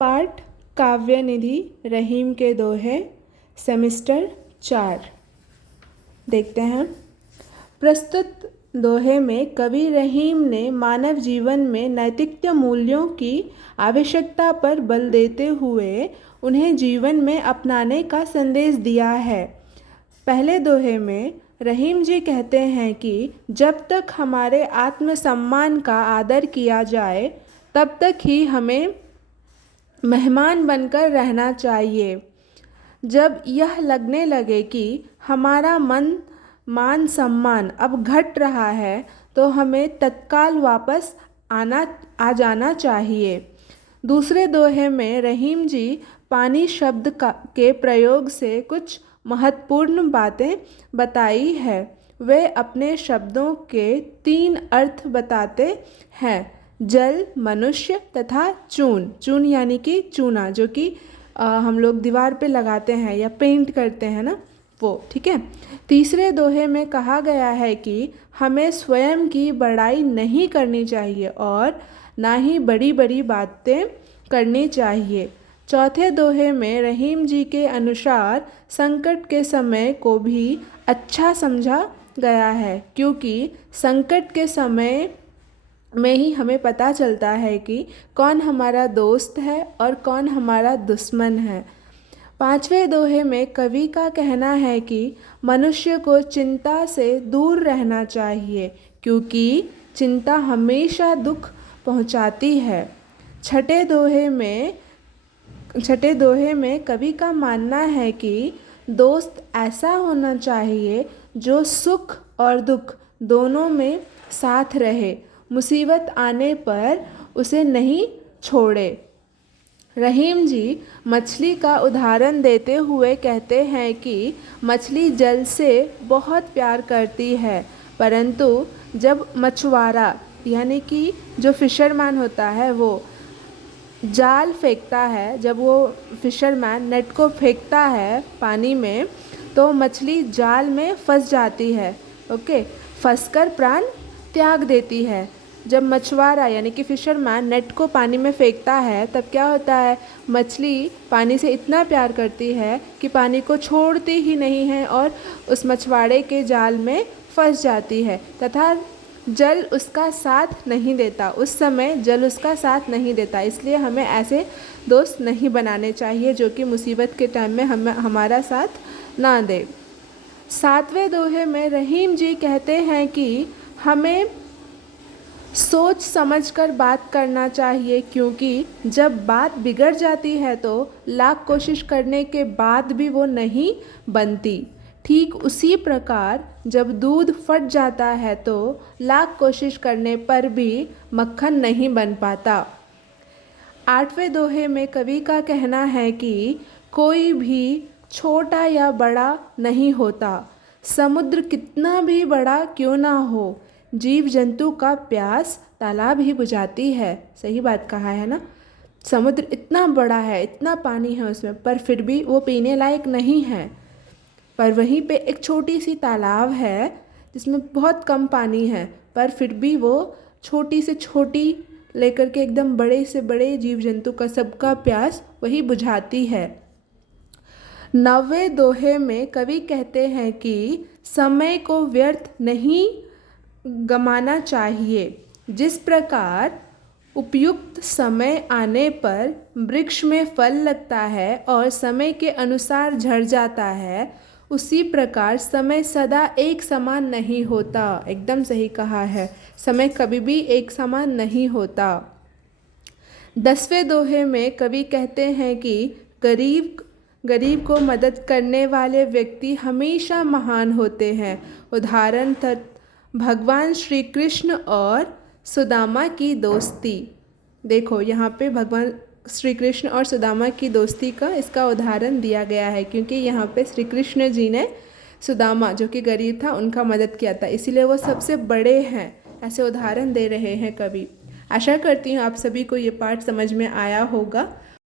पाठ काव्य निधि रहीम के दोहे सेमिस्टर 4 देखते हैं। प्रस्तुत दोहे में कवि रहीम ने मानव जीवन में नैतिक मूल्यों की आवश्यकता पर बल देते हुए उन्हें जीवन में अपनाने का संदेश दिया है। पहले दोहे में रहीम जी कहते हैं कि जब तक हमारे आत्मसम्मान का आदर किया जाए तब तक ही हमें मेहमान बनकर रहना चाहिए। जब यह लगने लगे कि हमारा मान सम्मान अब घट रहा है तो हमें तत्काल वापस आ जाना चाहिए। दूसरे दोहे में रहीम जी पानी शब्द के प्रयोग से कुछ महत्वपूर्ण बातें बताई है। वे अपने शब्दों के 3 अर्थ बताते हैं, जल, मनुष्य तथा चून। चून यानी कि चूना, जो कि हम लोग दीवार पे लगाते हैं या पेंट करते हैं ना, वो। ठीक है। तीसरे दोहे में कहा गया है कि हमें स्वयं की बड़ाई नहीं करनी चाहिए और ना ही बड़ी बड़ी बातें करनी चाहिए। चौथे दोहे में रहीम जी के अनुसार संकट के समय को भी अच्छा समझा गया है, क्योंकि संकट के समय में ही हमें पता चलता है कि कौन हमारा दोस्त है और कौन हमारा दुश्मन है। पांचवें दोहे में कवि का कहना है कि मनुष्य को चिंता से दूर रहना चाहिए, क्योंकि चिंता हमेशा दुख पहुंचाती है। छठे दोहे में कवि का मानना है कि दोस्त ऐसा होना चाहिए जो सुख और दुख दोनों में साथ रहे, मुसीबत आने पर उसे नहीं छोड़े। रहीम जी मछली का उदाहरण देते हुए कहते हैं कि मछली जल से बहुत प्यार करती है, परंतु जब मछुआरा यानी कि जो फिशरमैन होता है वो जाल फेंकता है, जब वो फिशरमैन नेट को फेंकता है पानी में, तो मछली जाल में फंस जाती है। ओके, फंसकर प्राण त्याग देती है। जब मछुआरा यानी कि फिशरमैन नेट को पानी में फेंकता है तब क्या होता है, मछली पानी से इतना प्यार करती है कि पानी को छोड़ती ही नहीं है और उस मछुआरे के जाल में फंस जाती है तथा जल उसका साथ नहीं देता। उस समय जल उसका साथ नहीं देता। इसलिए हमें ऐसे दोस्त नहीं बनाने चाहिए जो कि मुसीबत के टाइम में हमारा साथ ना दे। सातवें दोहे में रहीम जी कहते हैं कि हमें सोच समझकर बात करना चाहिए, क्योंकि जब बात बिगड़ जाती है तो लाख कोशिश करने के बाद भी वो नहीं बनती। ठीक उसी प्रकार जब दूध फट जाता है तो लाख कोशिश करने पर भी मक्खन नहीं बन पाता। आठवें दोहे में कवि का कहना है कि कोई भी छोटा या बड़ा नहीं होता। समुद्र कितना भी बड़ा क्यों ना हो, जीव जंतु का प्यास तालाब ही बुझाती है। सही बात कहा है ना। समुद्र इतना बड़ा है, इतना पानी है उसमें, पर फिर भी वो पीने लायक नहीं है। पर वहीं पे एक छोटी सी तालाब है जिसमें बहुत कम पानी है, पर फिर भी वो छोटी से छोटी लेकर के एकदम बड़े से बड़े जीव जंतु का सबका प्यास वही बुझाती है। 9वें दोहे में कवि कहते हैं कि समय को व्यर्थ नहीं गंवाना चाहिए। जिस प्रकार उपयुक्त समय आने पर वृक्ष में फल लगता है और समय के अनुसार झड़ जाता है, उसी प्रकार समय सदा एक समान नहीं होता। एकदम सही कहा है, समय कभी भी एक समान नहीं होता। 10वें दोहे में कवि कहते हैं कि गरीब को मदद करने वाले व्यक्ति हमेशा महान होते हैं। उदाहरण भगवान श्री कृष्ण और सुदामा की दोस्ती। देखो यहाँ पे भगवान श्री कृष्ण और सुदामा की दोस्ती का इसका उदाहरण दिया गया है, क्योंकि यहाँ पे श्री कृष्ण जी ने सुदामा जो कि गरीब था उनका मदद किया था, इसीलिए वो सबसे बड़े हैं। ऐसे उदाहरण दे रहे हैं कवि। आशा करती हूँ आप सभी को ये पाठ समझ में आया होगा।